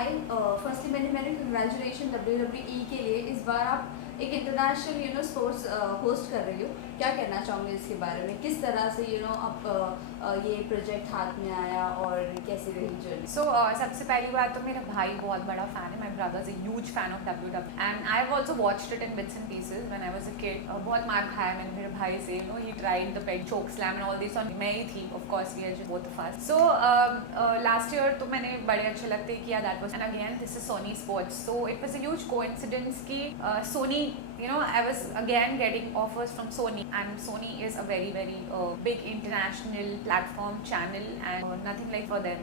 हाय। Firstly मैंने congratulation WWE के लिए। इस बार आप एक इंटरनेशनल स्पोर्ट्स होस्ट कर रही हो। क्या कहना चाहोगे इसके बारे में? किस तरह से आप ये प्रोजेक्ट हाथ में आया और कैसे रही जर्नी? सबसे पहली बात तो मेरा भाई बहुत बड़ा फ़ैन है। My brother is a huge fan of WWE and I have also watched it in bits and pieces when I was a kid. बहुत मार खाया मैंने मेरे भाई से। He tried the pet choke slam and all this on. मैं ही थी of course, we are both of us. Last year तो मैंने बड़े अच्छे लगते किया that was, and again this is Sony sports, so it was a huge coincidence कि Soni, I was again getting offers from Sony, and Sony is a very, very big international platform channel, and nothing like for them.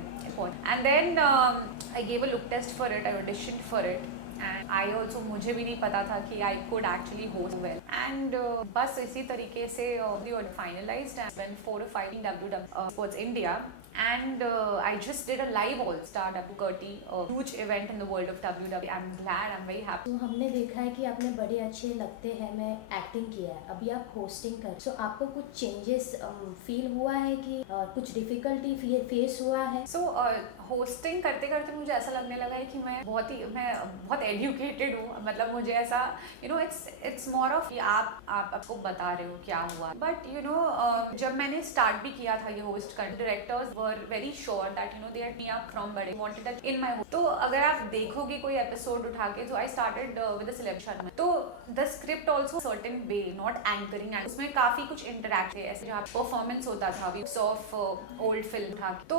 And then I gave a look test for it, I auditioned for it, and I also, मुझे भी नहीं पता था कि I could actually host well. And बस इसी तरीके से we were finalized and went 4 or 5 in WWE Sports India. And I just did a live All-Star W30, a huge event in the world of WWE. I'm glad, I'm very happy. तो हमने देखा है कि आपने बड़े अच्छे लगते हैं मैं एक्टिंग किया है, अभी आप होस्टिंग कर, तो आपको कुछ चेंजेस फील हुआ है कि कुछ डिफिकल्टी फेस हुआ है? होस्टिंग करते करते मुझे ऐसा लगने लगा है कि मैं बहुत एजुकेटेड हूँ। मतलब मुझे ऐसा इट्स मोर ऑफ कि आप आपको बता रहे हो क्या हुआ। बट जब मैंने स्टार्ट भी किया था ये होस्ट कर, directors were very sure that they had me up from बड़े वांटेड दैट इन माय। तो अगर आप देखोगे कोई एपिसोड उठा के, तो I started with celeb Sharma. तो the script also certain way, not anchoring, and उसमें काफी कुछ इंटरैक्ट है, ऐसे जहाँ परफॉर्मेंस होता था ऑफ ओल्ड फिल्म उठा के। तो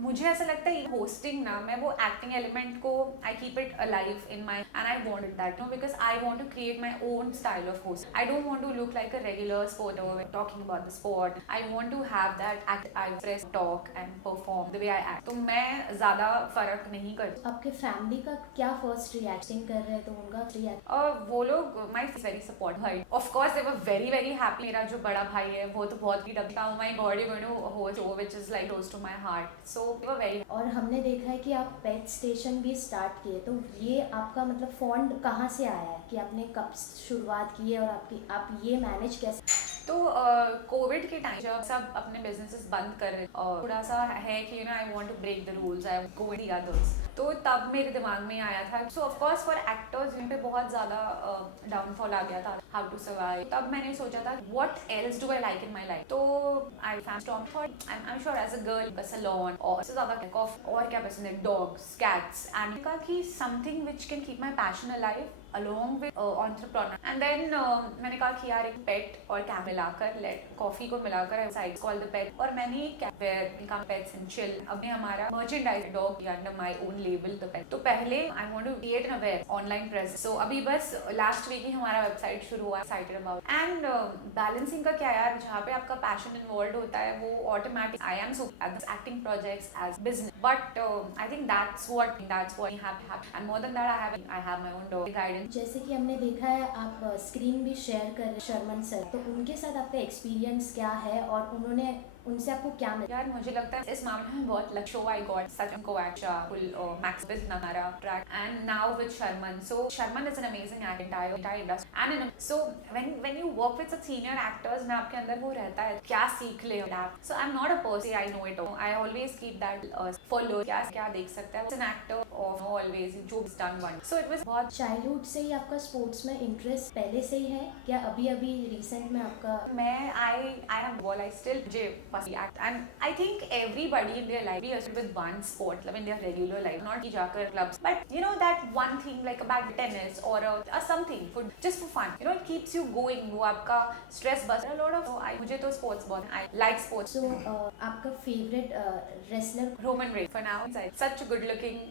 मुझे ऐसा लगता है होस्टिंग ना, मैं वो एक्टिंग एलिमेंट को I keep it alive in my, and I wanted that because I want to create my own style of host. I don't want to look like a regular sporter talking about the sport. I want to have that act, I express, talk and perform the way I act. तो मैं ज्यादा फर्क नहीं करती। आपके family का क्या first reaction कर रहे हैं, तो उनका रिएक्ट? वो लोग माई वेरी सपोर्ट भाई, of course they were very very happy. मेरा जो बड़ा भाई है वो तो बहुत ही डबता, my god, you going to host show which is like close to my heart, so they were very. और हमने देखा है कि आप पेट स्टेशन भी स्टार्ट किए, तो ये आपका मतलब फंड कहाँ से आया है कि आपने कब शुरुआत की है और आप ये मैनेज कैसे? तो कोविड के टाइम जब सब अपने बिजनेसेस बंद कर रहे, और थोड़ा सा है कि I want to break the rules, I go in the others, तो तब मेरे दिमाग में आया था। So of course for actors पे बहुत ज़्यादा डाउनफॉल आ गया था, हाउ टू सर्वाइव। तब मैंने सोचा था what else do I like in my life. तो I found thought I am sure as a girl salon, और इससे ज़्यादा कॉफ, और क्या पसंद है, डॉग्स, कैट्स, एंड कहा कि something which can keep my passion alive along with entrepreneur. And then मैंने कहा कि यार एक पेट और कैट मिलाकर, लेट कॉफी को मिलाकर साइड कॉल द पेट, और मैंने पेट्स एंड चिल, अभी हमारा merchandise dog under my own label the pet. तो पहले I want to create an aware online presence. So अभी बस लास्ट वीक ही हमारा वेबसाइट शुरू हुआ, एक्साइटेड अबाउट। एंड बैलेंसिंग का क्या यार, जहाँ पे आपका पैशन इन्वॉल्व होता है वो automatic, I am so acting projects as business, but I think that's what we have, and more than that I have my own dog guidance. जैसे कि हमने देखा है आप स्क्रीन भी शेयर कर रहे शर्मन सर, तो उनके साथ आपका एक्सपीरियंस क्या है और उनसे आपको क्या मिला? यार मुझे लगता है इस मामले में बहुत luck show I got such को फुल मैक्स विद हमारा track, and now with Sharman. So Sharman is an amazing actor and so when you work with senior actors में आपके अंदर वो रहता है क्या सीख ले आप। So I am not a person I know it, I always keep that follow, क्या देख सकता है एन एक्टर ऑफ ऑलवेज जो done one. So it was बहुत चाइल्डहुड से ही आपका स्पोर्ट्स में इंटरेस्ट पहले से ही है क्या अभी रिसेंट में आपका? मैं I still act, and I think everybody in their life is with one sport, like in their regular life, not जाकर clubs, but that one thing like about tennis or something for just for fun, it keeps you going, वो आपका stress bust a lot of, मुझे तो sports बहुत, I like sports. So आपका favorite wrestler? Roman Reigns for now, such a good looking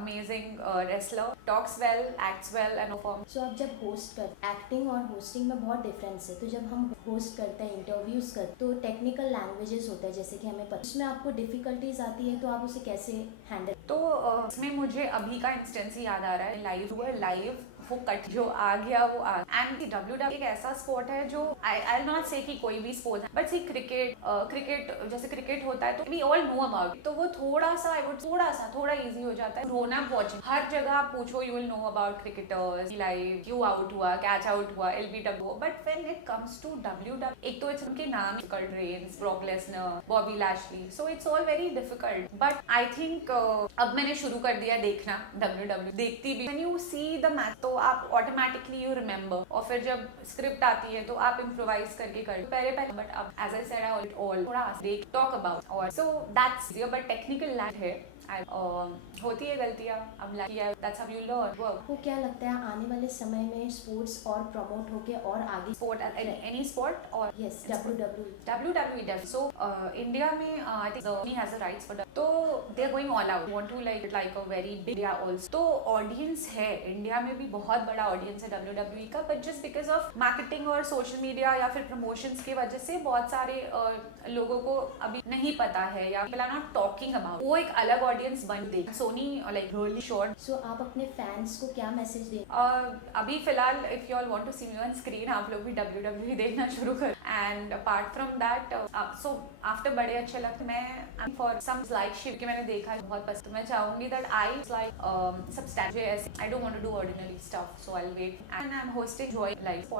amazing wrestler, talks well, acts well and performs. So आप जब host कर, acting और hosting में बहुत डिफरेंस है, तो जब हम होस्ट करते हैं, इंटरव्यूज करते, तो टेक्निकल लैंग्वेजेस होता है जैसे कि हमें पता, उसमें आपको डिफिकल्टीज आती है, तो आप उसे कैसे हैंडल? तो इसमें मुझे अभी का इंस्टेंस ही याद आ रहा है, लाइव वो कट जो आ गया वो आ एंड WWE एक ऐसा स्पोर्ट है जो आई नॉट से कि कोई भी स्पोर्ट है, बट सी क्रिकेट जैसे क्रिकेट होता है तो वी ऑल नो अबाउट, तो वो थोड़ा सा आई वुड थोड़ा इजी हो जाता है ग्रोन अप वॉचिंग। हर जगह आप पूछो you will know about cricketers live क्यों आउट हुआ, कैच आउट हुआ, LBW, but when it comes to WWE एक तो इट्स उनके नाम Kurt Reigns, Brock Lesnar, Bobby Lashley, so it's all very difficult, but I think अब मैंने शुरू कर दिया देखना WWE, देखती भी when you see the match तो आप ऑटोमेटिकली यू रिमेंबर, और फिर जब स्क्रिप्ट आती है तो आप इम्प्रोवाइज करके कर पहले, बट अब as I said I all थोड़ा देख टॉक अबाउट, और so that's but technical land है होती है गलतियाँ, अब that's how you learn work. आपको क्या लगता है आने वाले समय में स्पोर्ट्स और प्रमोट होके और आगे स्पोर्ट एनी स्पोर्ट और yes WWE does. So India में I think Sony has the rights for that. तो they are going all out. Want to like a very big India also. तो audience है India में भी बहुत बड़ा audience है WWE का, but just because of marketing और social media या फिर promotions की वजह से बहुत सारे लोगों को अभी नहीं पता है या people are not talking about. वो एक अलग audience बन गई. Sony like really short. सो आप अपने फैंस को क्या मैसेज दें? अभी फिलहाल if you all want to see me on screen आप लोग भी WWE देखना शुरू कर, and apart from that so after बड़े अच्छे लगते मैं फॉर सम लाइक शिव कि मैंने देखा है बहुत पसंद, मैं चाहूंगी that I like substantial, I don't want to do ordinary stuff, so I will wait and I am hosting joy life